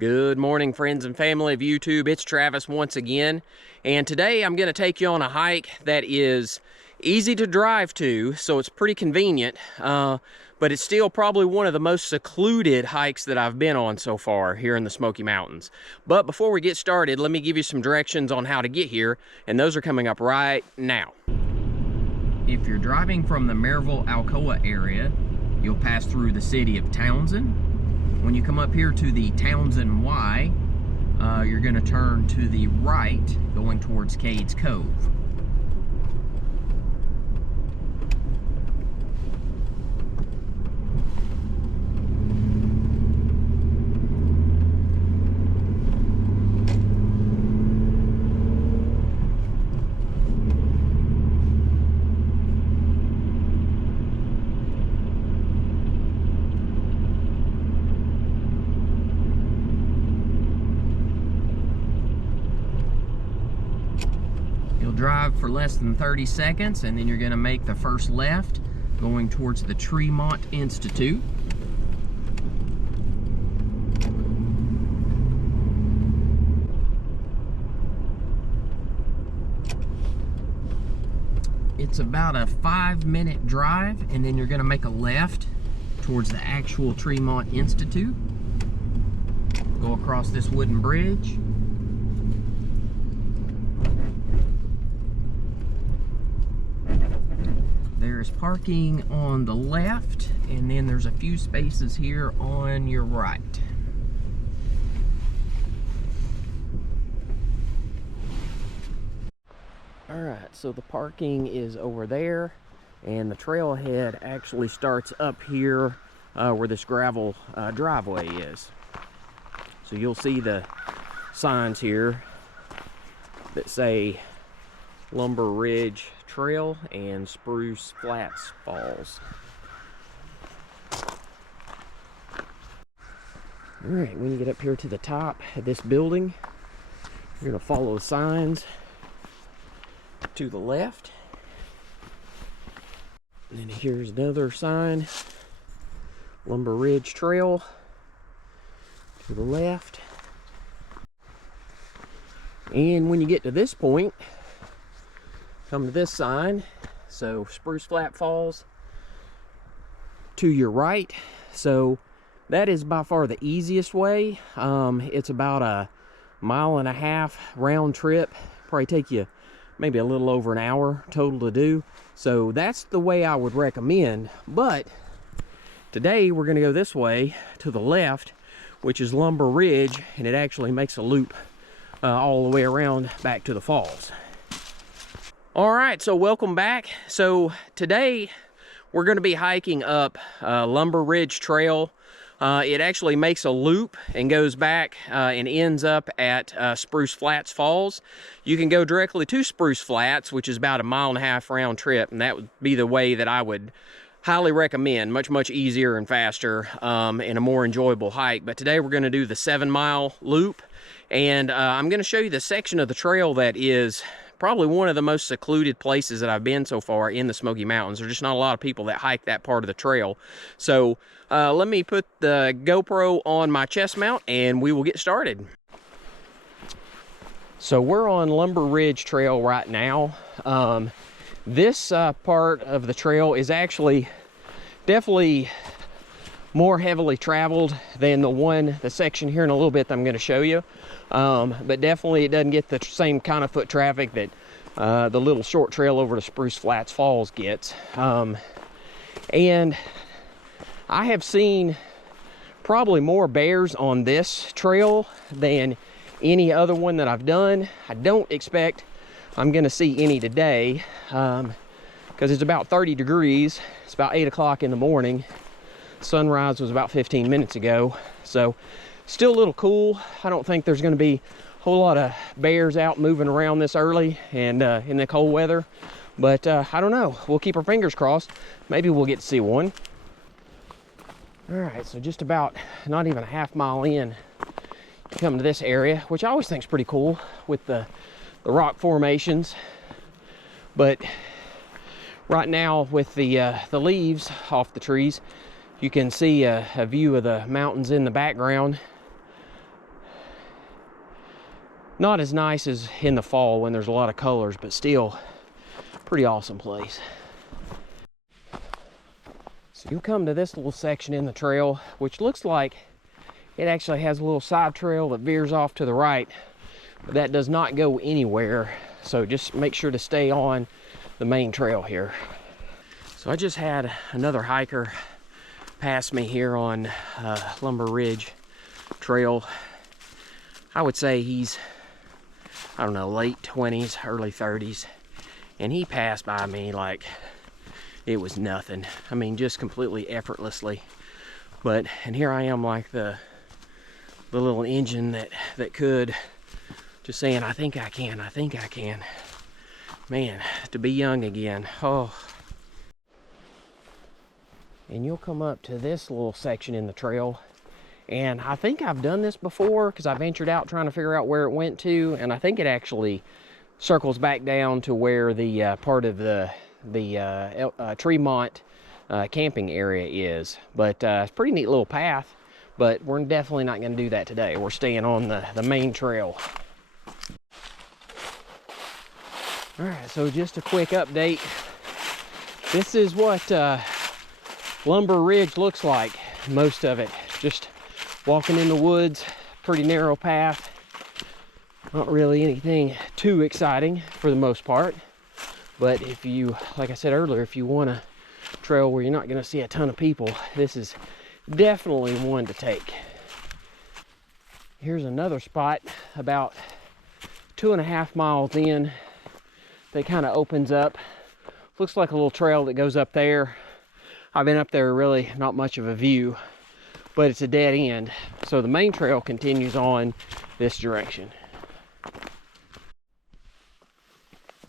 Good morning, friends and family of YouTube. It's Travis once again, and today I'm going to take you on a hike that is easy to drive to, so it's pretty convenient, but it's still probably one of the most secluded hikes that I've been on so far here in the Smoky Mountains. But before we get started, let me give you some directions on how to get here, and those are coming up right now. If you're driving from the Maryville-Alcoa area, you'll pass through the city of Townsend. When you come up here to the Townsend Y, you're going to turn to the right, going towards Cades Cove. Drive for less than 30 seconds and then you're going to make the first left going towards the Tremont Institute. It's about a 5-minute drive and then you're going to make a left towards the actual Tremont Institute. Go across this wooden bridge. There's parking on the left, and then there's a few spaces here on your right. Alright, so the parking is over there, and the trailhead actually starts up here where this gravel driveway is. So you'll see the signs here that say Lumber Ridge Trail and Spruce Flats Falls. Alright, when you get up here to the top of this building, you're going to follow the signs to the left. And then here's another sign, Lumber Ridge Trail, to the left. And when you get to this point, come to this sign, so Spruce Flat Falls to your right. So that is by far the easiest way. It's about a 1.5 mile round trip. Probably take you maybe a little over an hour total to do. So that's the way I would recommend. But today we're going to go this way to the left, which is Lumber Ridge, and it actually makes a loop all the way around back to the falls. All right, so welcome back. So today we're going to be hiking up Lumber Ridge Trail. It actually makes a loop and goes back and ends up at Spruce Flats Falls. You can go directly to Spruce Flats, which is about a 1.5 mile round trip, and that would be the way that I would highly recommend. Much easier and faster and a more enjoyable hike. But today we're going to do the 7-mile loop, and I'm going to show you the section of the trail that is probably one of the most secluded places that I've been so far in the Smoky Mountains. There's just not a lot of people that hike that part of the trail. So let me put the GoPro on my chest mount and we will get started. So we're on Lumber Ridge Trail right now. This part of the trail is actually definitely more heavily traveled than the section here in a little bit that I'm going to show you. But definitely it doesn't get the same kind of foot traffic that the little short trail over to Spruce Flats Falls gets. And I have seen probably more bears on this trail than any other one that I've done. I don't expect I'm going to see any today because it's about 30 degrees. It's about 8 o'clock in the morning. Sunrise was about 15 minutes ago, so still a little cool. I don't think there's going to be a whole lot of bears out moving around this early and in the cold weather, but I don't know. We'll keep our fingers crossed. Maybe we'll get to see one. All right, so just about not even a 1/2 mile in, you come to this area, which I always think is pretty cool with the rock formations. But right now with the leaves off the trees, you can see a view of the mountains in the background. Not as nice as in the fall when there's a lot of colors, but still pretty awesome place. So you'll come to this little section in the trail, which looks like it actually has a little side trail that veers off to the right, but that does not go anywhere. So just make sure to stay on the main trail here. So I just had another hiker pass me here on Lumber Ridge Trail. I would say he's, I don't know, late 20s, early 30s. And he passed by me like it was nothing. I mean, just completely effortlessly. But, and here I am like the little engine that could, just saying, I think I can, I think I can. Man, to be young again, oh. And you'll come up to this little section in the trail. And I think I've done this before because I ventured out trying to figure out where it went to. And I think it actually circles back down to where the part of the Tremont camping area is. But it's a pretty neat little path. But we're definitely not going to do that today. We're staying on the main trail. All right, so just a quick update. This is what Lumber Ridge looks like, most of it. Just walking in the woods, pretty narrow path. Not really anything too exciting for the most part. But if you, like I said earlier, if you want a trail where you're not going to see a ton of people, this is definitely one to take. Here's another spot about 2.5 miles in that kind of opens up. Looks like a little trail that goes up there. I've been up there, really not much of a view, but it's a dead end. So the main trail continues on this direction.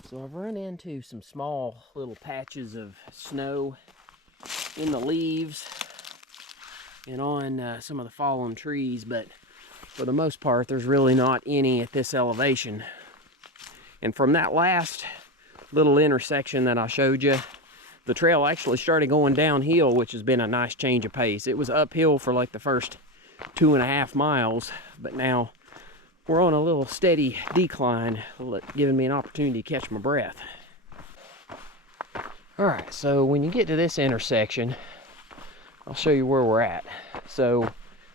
So I've run into some small little patches of snow in the leaves and on some of the fallen trees, but for the most part, there's really not any at this elevation. And from that last little intersection that I showed you, the trail actually started going downhill, which has been a nice change of pace. It was uphill for like the first 2.5 miles, but now we're on a little steady decline, giving me an opportunity to catch my breath. All right, so when you get to this intersection, I'll show you where we're at. So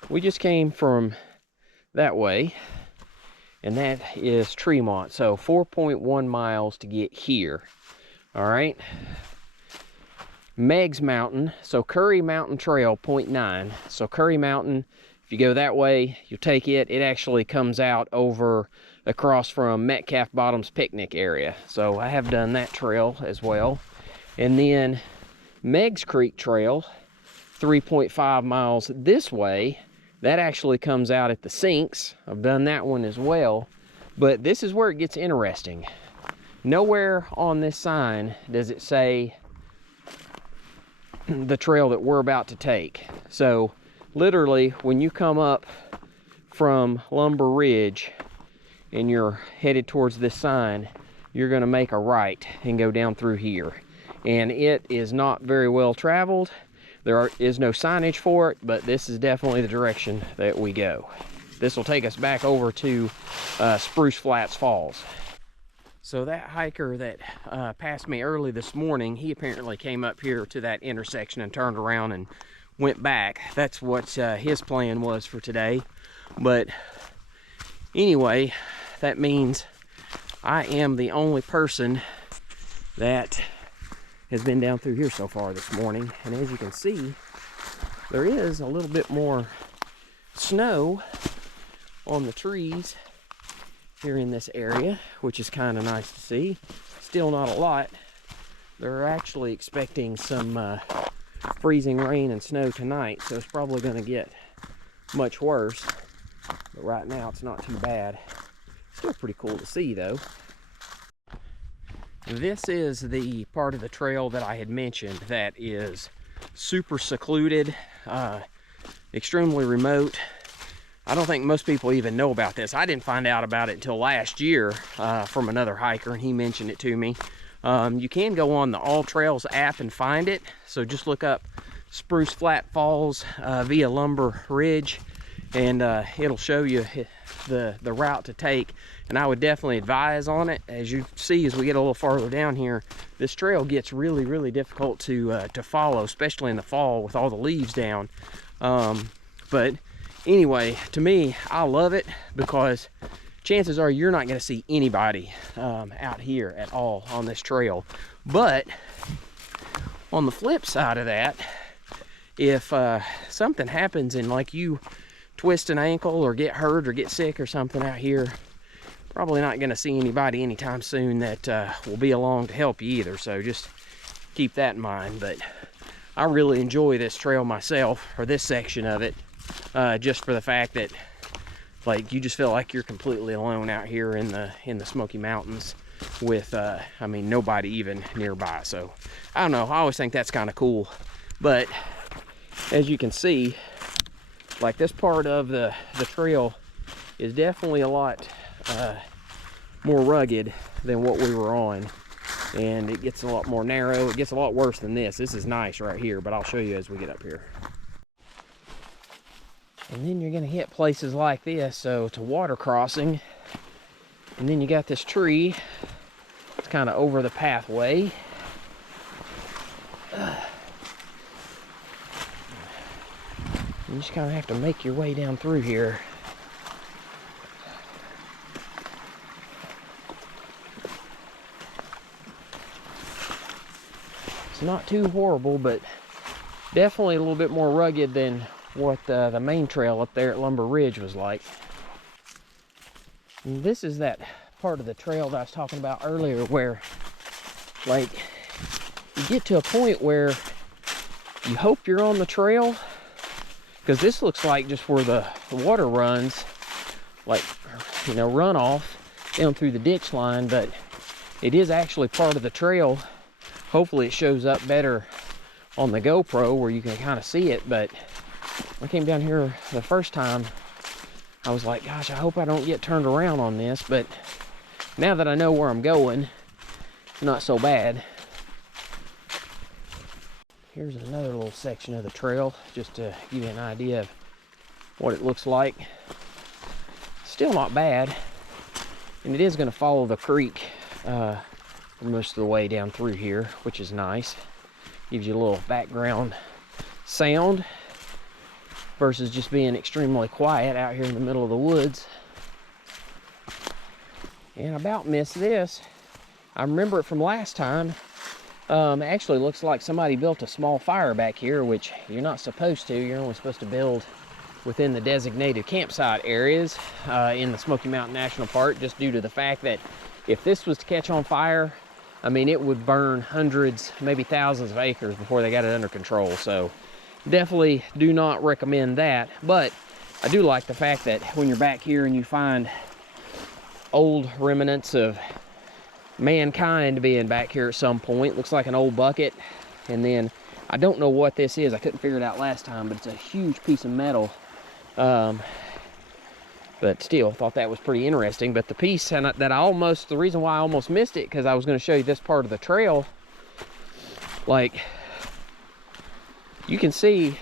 we just came from that way, and that is Tremont. So 4.1 miles to get here. All right. Meigs Mountain, so Curry Mountain Trail, 0.9. So Curry Mountain, if you go that way, you'll take it. It actually comes out over across from Metcalf Bottoms picnic area. So I have done that trail as well. And then Meigs Creek Trail, 3.5 miles this way. That actually comes out at the Sinks. I've done that one as well. But this is where it gets interesting. Nowhere on this sign does it say the trail that we're about to take. So literally when you come up from Lumber Ridge and you're headed towards this sign, you're going to make a right and go down through here. And it is not very well traveled. There is no signage for it, but this is definitely the direction that we go. This will take us back over to Spruce Flats Falls. So that hiker that passed me early this morning, he apparently came up here to that intersection and turned around and went back. That's what his plan was for today. But anyway, that means I am the only person that has been down through here so far this morning. And as you can see, there is a little bit more snow on the trees here in this area, which is kind of nice to see. Still not a lot. They're actually expecting some freezing rain and snow tonight, so it's probably going to get much worse. But right now it's not too bad. Still pretty cool to see though. This is the part of the trail that I had mentioned that is super secluded, extremely remote. I don't think most people even know about this. I didn't find out about it until last year from another hiker, and he mentioned it to me. You can go on the All Trails app and find it. So just look up Spruce Flat Falls via Lumber Ridge, and it'll show you the route to take. And I would definitely advise on it. As you see, as we get a little farther down here, this trail gets really difficult to follow, especially in the fall with all the leaves down. But anyway, to me, I love it because chances are you're not going to see anybody out here at all on this trail. But on the flip side of that, if something happens and like you twist an ankle or get hurt or get sick or something out here, probably not going to see anybody anytime soon that will be along to help you either. So just keep that in mind. But I really enjoy this trail myself, or this section of it, just for the fact that like you just feel like you're completely alone out here in the Smoky Mountains with I mean, nobody even nearby. So I don't know, I always think that's kind of cool. But as you can see, like this part of the trail is definitely a lot more rugged than what we were on, and it gets a lot more narrow. It gets a lot worse than this. This is nice right here, but I'll show you as we get up here. And then you're gonna hit places like this. So it's a water crossing, and then you got this tree. It's kind of over the pathway. You just kind of have to make your way down through here. It's not too horrible, but definitely a little bit more rugged than what the main trail up there at Lumber Ridge was like. And this is that part of the trail that I was talking about earlier, where like you get to a point where you hope you're on the trail, because this looks like just where the water runs, like, you know, runoff down through the ditch line, but it is actually part of the trail. Hopefully it shows up better on the GoPro where you can kind of see it. But when I came down here the first time, I was like, gosh, I hope I don't get turned around on this. But now that I know where I'm going, it's not so bad. Here's another little section of the trail, just to give you an idea of what it looks like. Still not bad, and it is going to follow the creek most of the way down through here, which is nice. Gives you a little background sound versus just being extremely quiet out here in the middle of the woods. And I about missed this. I remember it from last time. Actually looks like somebody built a small fire back here, which you're not supposed to. You're only supposed to build within the designated campsite areas in the Smoky Mountain National Park, just due to the fact that if this was to catch on fire, I mean, it would burn hundreds, maybe thousands of acres before they got it under control. So definitely do not recommend that. But I do like the fact that when you're back here and you find old remnants of mankind being back here at some point. Looks like an old bucket. And then I don't know what this is. I couldn't figure it out last time, but it's a huge piece of metal. But still, thought that was pretty interesting. But the piece that the reason why I almost missed it, because I was going to show you this part of the trail. Like, you can see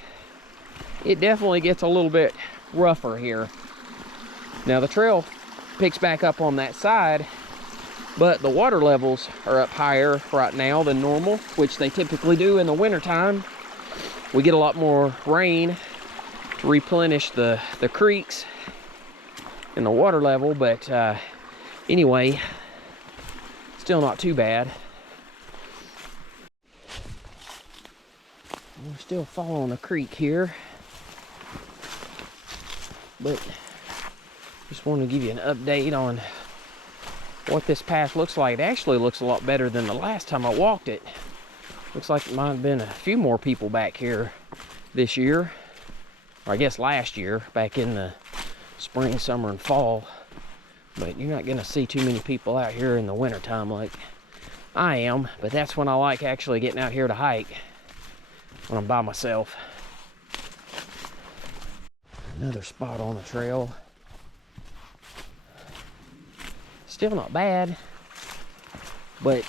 it definitely gets a little bit rougher here. Now the trail picks back up on that side, but the water levels are up higher right now than normal, which they typically do in the wintertime. We get a lot more rain to replenish the creeks and the water level, but anyway, still not too bad. We're still following the creek here, but just wanted to give you an update on what this path looks like. It actually looks a lot better than the last time I walked it. Looks like it might have been a few more people back here this year, or I guess last year, back in the spring, summer, and fall. But you're not going to see too many people out here in the wintertime like I am. But that's when I like actually getting out here to hike, when I'm by myself. Another spot on the trail. Still not bad, but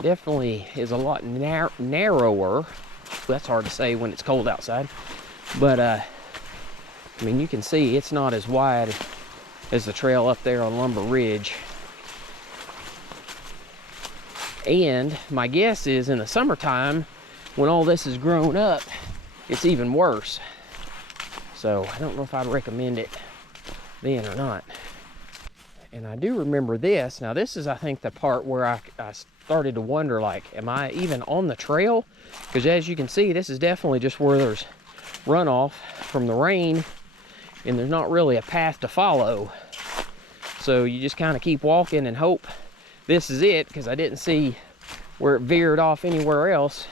definitely is a lot narrower. That's hard to say when it's cold outside. But I mean, you can see it's not as wide as the trail up there on Lumber Ridge. And my guess is in the summertime, when all this is grown up, it's even worse. So I don't know if I'd recommend it then or not. And I do remember this. Now this is, I think, the part where I started to wonder, like, am I even on the trail? Because as you can see, this is definitely just where there's runoff from the rain, and there's not really a path to follow. So you just kind of keep walking and hope this is it, because I didn't see where it veered off anywhere else.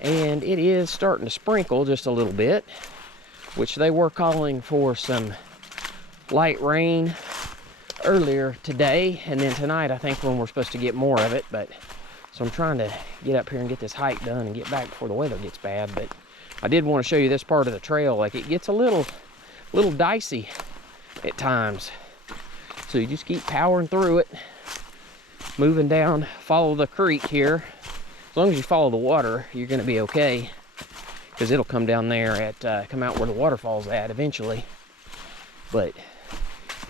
And it is starting to sprinkle just a little bit, which they were calling for some light rain earlier today, and then tonight I think when we're supposed to get more of it. But so I'm trying to get up here and get this hike done and get back before the weather gets bad. But I did want to show you this part of the trail. Like, it gets a little dicey at times, so you just keep powering through it, moving down, follow the creek here. As long as you follow the water, you're going to be okay, because it'll come down there at come out where the waterfall's at eventually. But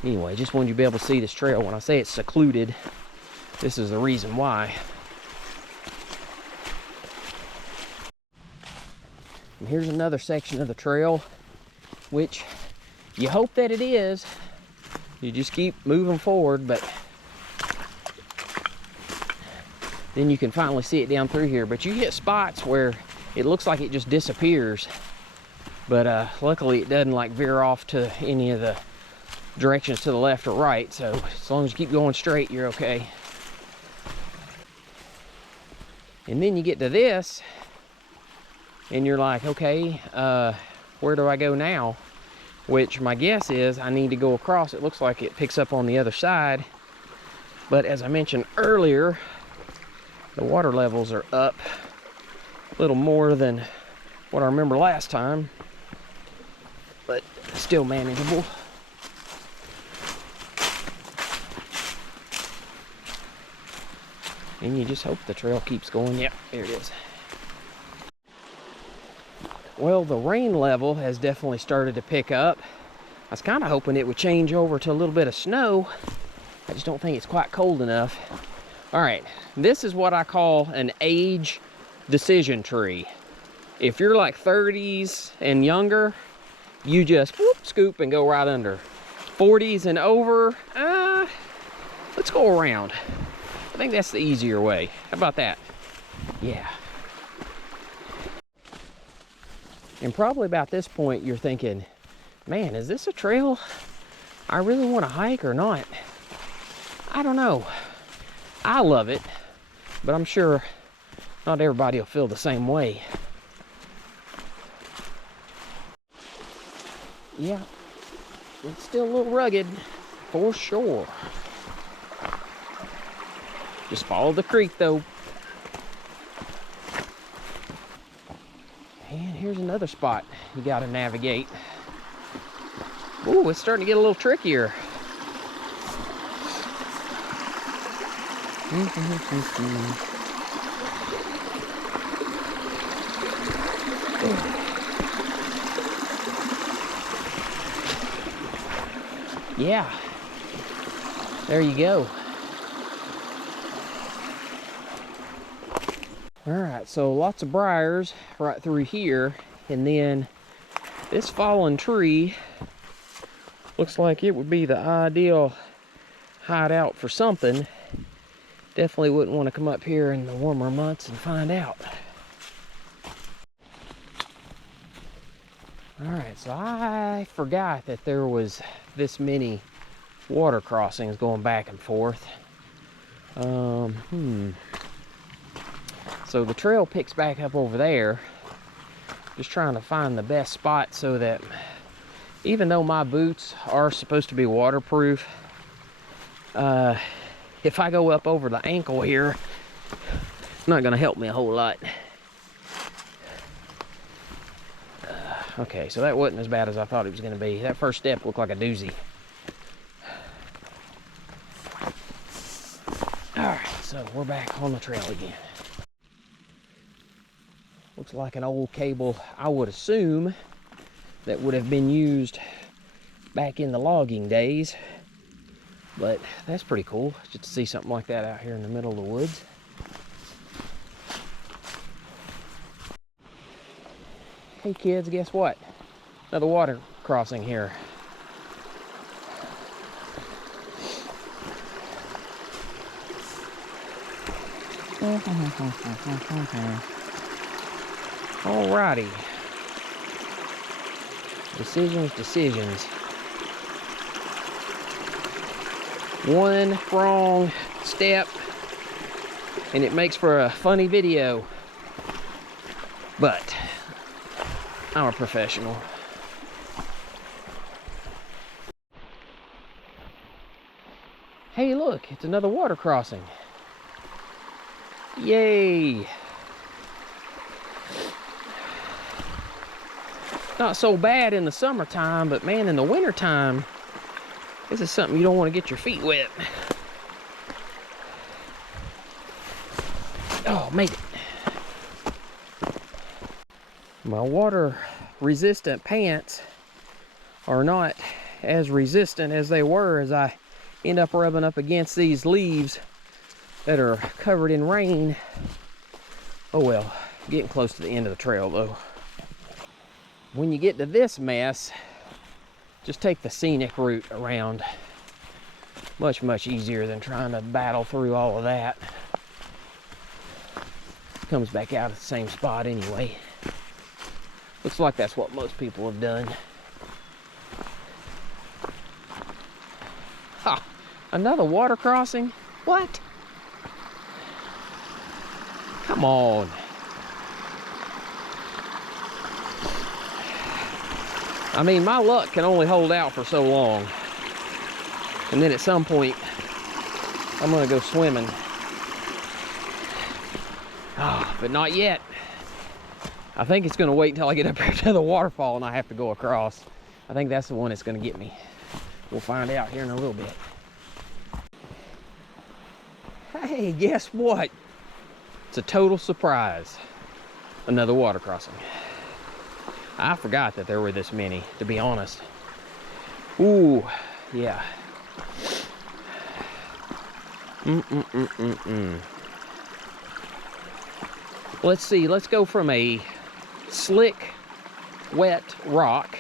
anyway, just wanted you to be able to see this trail. When I say it's secluded, this is the reason why. And here's another section of the trail, which you hope that it is. You just keep moving forward, but then you can finally see it down through here. But you hit spots where it looks like it just disappears, but luckily it doesn't like veer off to any of the directions to the left or right. So as long as you keep going straight, you're okay. And then you get to this and you're like, okay, where do I go now? Which my guess is I need to go across. It looks like it picks up on the other side, but as I mentioned earlier, the water levels are up a little more than what I remember last time, but still manageable. And you just hope the trail keeps going. Yep, there it is. Well, the rain level has definitely started to pick up. I was kind of hoping it would change over to a little bit of snow. I just don't think it's quite cold enough. All right, this is what I call an age decision tree. If you're like 30s and younger, you just whoop, scoop and go right under. 40s and over, let's go around. I think that's the easier way. How about that? Yeah. And probably about this point, you're thinking, man, is this a trail I really want to hike or not? I don't know. I love it, but I'm sure not everybody will feel the same way. Yeah, it's still a little rugged, for sure. Just follow the creek, though. And here's another spot you got to navigate. Ooh, it's starting to get a little trickier. Yeah, there you go. All right, so lots of briars right through here, and then this fallen tree looks like it would be the ideal hideout for something. Definitely wouldn't want to come up here in the warmer months and find out. All right, so I forgot that there was this many water crossings going back and forth. So the trail picks back up over there. Just trying to find the best spot so that even though my boots are supposed to be waterproof, if I go up over the ankle here, it's not gonna help me a whole lot. Okay, so that wasn't as bad as I thought it was gonna be. That first step looked like a doozy. All right, so we're back on the trail again. Looks like an old cable, I would assume, that would have been used back in the logging days. But that's pretty cool, just to see something like that out here in the middle of the woods. Hey kids, guess what? Another water crossing here. Alrighty. Decisions. One wrong step and it makes for a funny video. But I'm a professional. Hey, look, it's another water crossing. Yay! Not so bad in the summertime, but man, in the wintertime, this is something you don't want to get your feet wet. Oh, made it. My water-resistant pants are not as resistant as they were as I end up rubbing up against these leaves that are covered in rain. Oh well, getting close to the end of the trail though. When you get to this mess, just take the scenic route around. Much easier than trying to battle through all of that. Comes back out at the same spot anyway. Looks like that's what most people have done. Ha! Another water crossing? What? Come on. I mean, my luck can only hold out for so long. And then at some point, I'm gonna go swimming. Ah, but not yet. I think it's gonna wait until I get up here to the waterfall and I have to go across. I think that's the one that's gonna get me. We'll find out here in a little bit. Hey, guess what? It's a total surprise. Another water crossing. I forgot that there were this many, to be honest. Ooh, yeah. Let's see, let's go from a slick, wet rock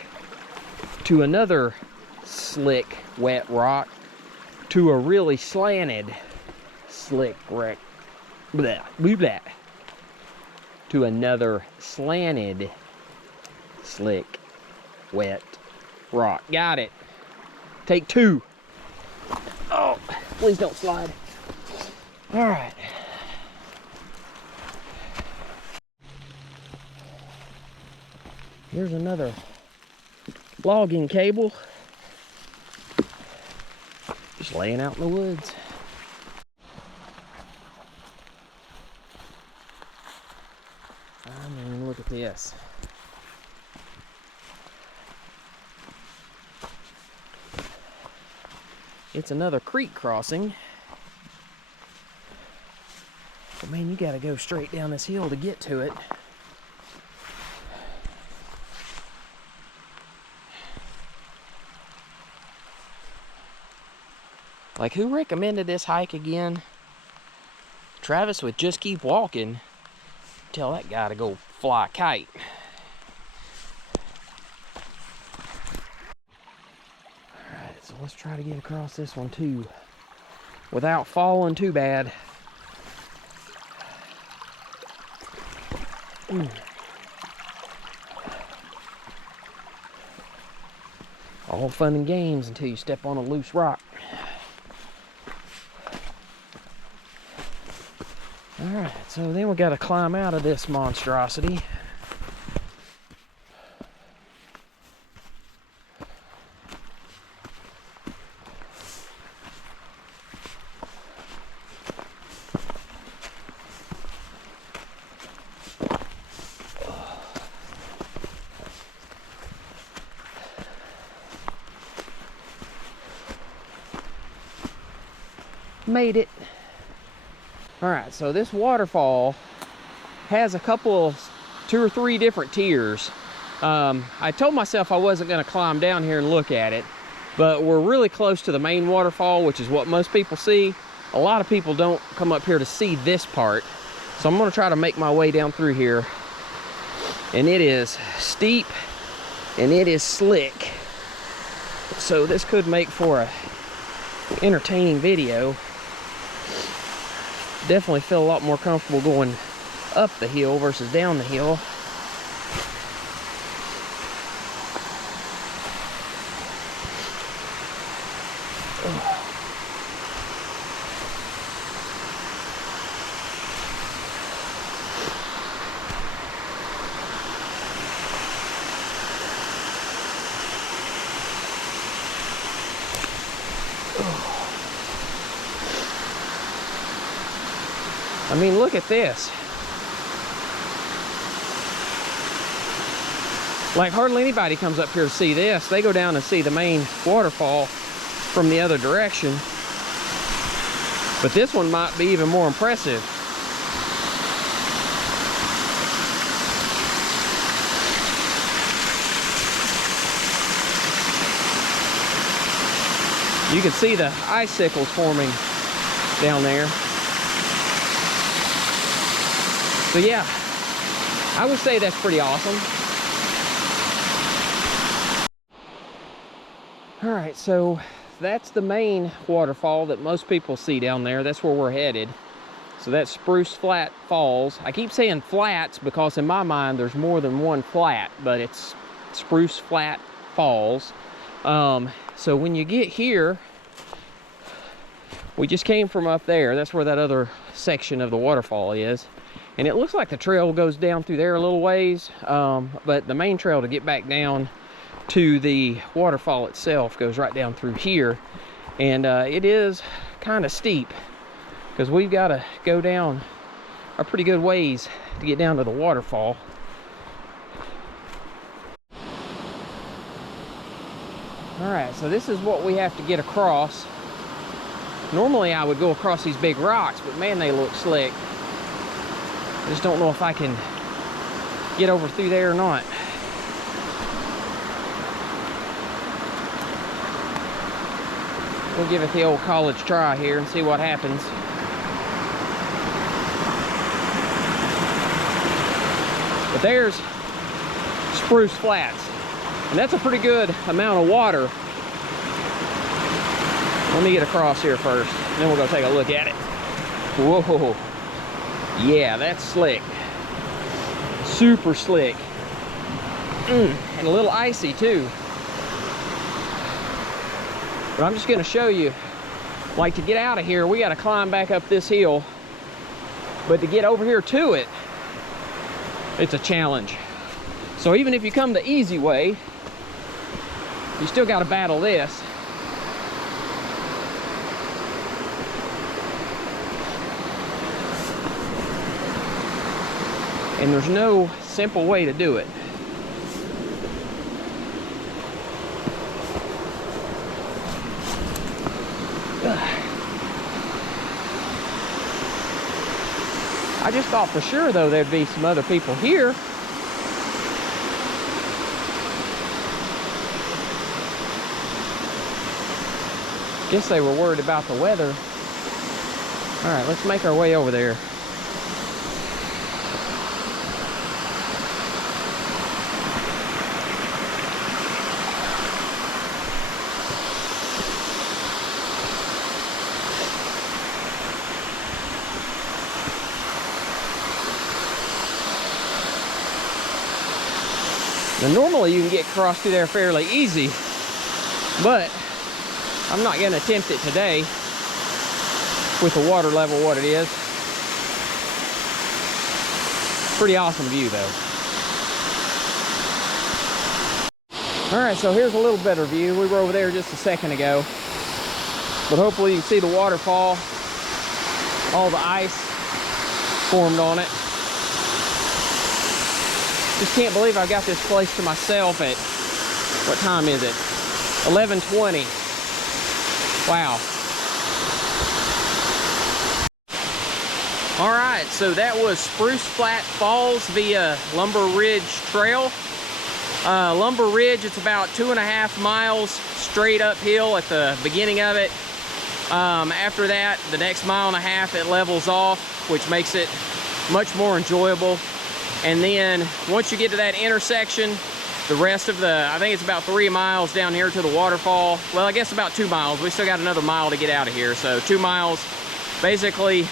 to another slick, wet rock to a really slanted, slick wreck. Blah, blah, blah. To another slanted, slick, wet rock. Got it. Take two. Oh, please don't slide. All right. Here's another logging cable. Just laying out in the woods. I mean, look at this. It's another creek crossing. But man, you gotta go straight down this hill to get to it. Like, who recommended this hike again? Travis would just keep walking. Tell that guy to go fly a kite. Alright, so let's try to get across this one too, without falling too bad. All fun and games until you step on a loose rock. Alright, so then we got to climb out of this monstrosity. Made it. All right, so this waterfall has a couple of 2 or 3 different tiers. I told myself I wasn't going to climb down here and look at it, but we're really close to the main waterfall, which is what most people see. A lot of people don't come up here to see this part, so I'm going to try to make my way down through here. And it is steep and it is slick, so this could make for a entertaining video. Definitely feel a lot more comfortable going up the hill versus down the hill. I mean, look at this. Like, hardly anybody comes up here to see this. They go down and see the main waterfall from the other direction. But this one might be even more impressive. You can see the icicles forming down there. So yeah, I would say that's pretty awesome. All right, so that's the main waterfall that most people see down there. That's where we're headed. So that's Spruce Flat Falls. I keep saying flats because in my mind there's more than one flat, but it's Spruce Flat Falls. So when you get here, we just came from up there. That's where that other section of the waterfall is. And it looks like the trail goes down through there a little ways, but the main trail to get back down to the waterfall itself goes right down through here. And it is kind of steep because we've got to go down a pretty good ways to get down to the waterfall. All right, so this is what we have to get across. Normally I would go across these big rocks, but man, they look slick. I just don't know if I can get over through there or not. We'll give it the old college try here and see what happens. But there's Spruce Flats, and that's a pretty good amount of water. Let me get across here first, and then we'll go take a look at it. Whoa. Yeah, that's slick. Super slick. And a little icy too. But I'm just gonna show you, like, to get out of here, we gotta climb back up this hill. But to get over here to it, it's a challenge. So even if you come the easy way, you still gotta battle this. And there's no simple way to do it. I just thought for sure, though, there'd be some other people here. Guess they were worried about the weather. All right, let's make our way over there. Now, normally you can get across through there fairly easy, but I'm not going to attempt it today with the water level what it is. Pretty awesome view though. All right, so here's a little better view. We were over there just a second ago, but hopefully you can see the waterfall, all the ice formed on it. Just can't believe I've got this place to myself at, what time is it? 11:20. Wow. All right, so that was Spruce Flats Falls via Lumber Ridge Trail. Lumber Ridge, it's about 2.5 miles straight uphill at the beginning of it. After that, the next 1.5 miles, it levels off, which makes it much more enjoyable. And then once you get to that intersection, the rest of the, I think it's about 3 miles down here to the waterfall. Well, I guess about 2 miles. We still got another mile to get out of here. So 2 miles, basically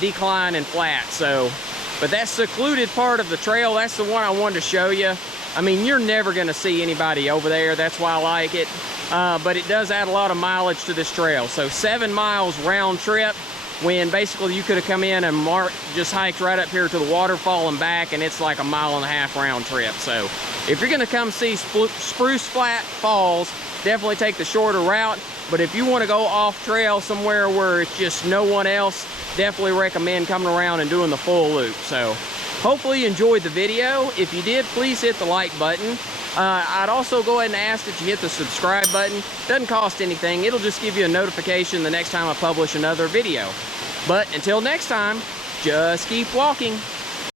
decline and flat. So, but that secluded part of the trail, that's the one I wanted to show you. I mean, you're never gonna see anybody over there. That's why I like it. But it does add a lot of mileage to this trail. So 7 miles round trip, when basically you could have come in and just hiked right up here to the waterfall and back, and it's like a 1.5 mile round trip. So if you're gonna come see Spruce Flats Falls, definitely take the shorter route. But if you wanna go off trail somewhere where it's just no one else, definitely recommend coming around and doing the full loop. So hopefully you enjoyed the video. If you did, please hit the like button. I'd also go ahead and ask that you hit the subscribe button. Doesn't cost anything. It'll just give you a notification the next time I publish another video. But until next time, just keep walking.